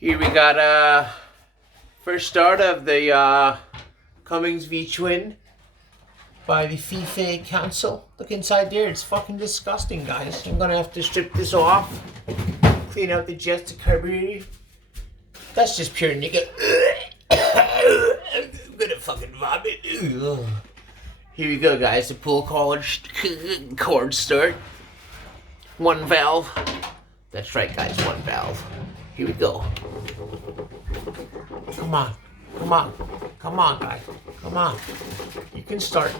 Here we got first start of the Cummins V-Twin by the FIFA Council. Look inside there, it's fucking disgusting, guys. I'm gonna have to strip this off, clean out the jets, the carburetor. That's just pure nigga. I'm gonna fucking vomit. Here we go, guys. The pull cord start. One valve. That's right, guys. One valve. Here we go. Come on. Come on. Come on, guys. Come on. You can start.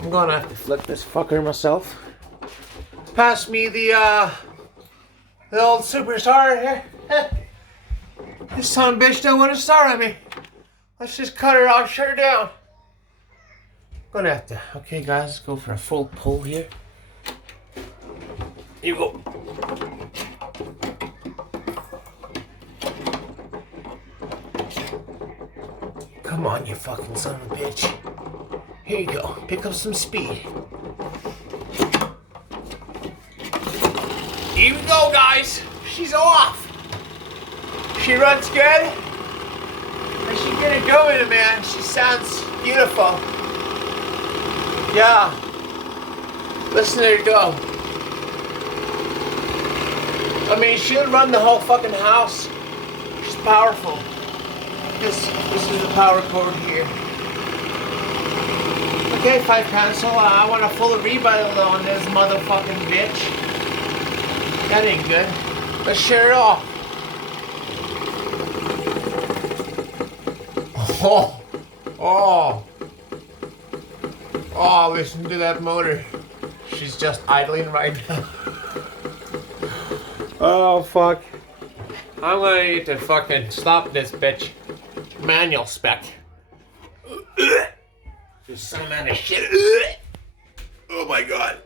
I'm gonna have to flip this fucker myself. Pass me the old superstar here. This son of a bitch don't want to start on me. Let's just cut her off, shut her down. Gonna have to. Okay, guys, let's go for a full pull here. Here you go. Come on, you fucking son of a bitch. Here you go. Pick up some speed. Here we go, guys. She's off. She runs good. And she's gonna go in it, man. She sounds beautiful. Yeah. Listen to her go. I mean, she'll run the whole fucking house. She's powerful. This is the power cord here. Okay, 5 pencil. I want a full rebuttal on this motherfucking bitch. That ain't good. Let's share it off. Oh, listen to that motor. She's just idling right now. Oh, fuck. I'm gonna need to fucking stop this bitch. Manual spec. Just some kind of shit. Oh my god.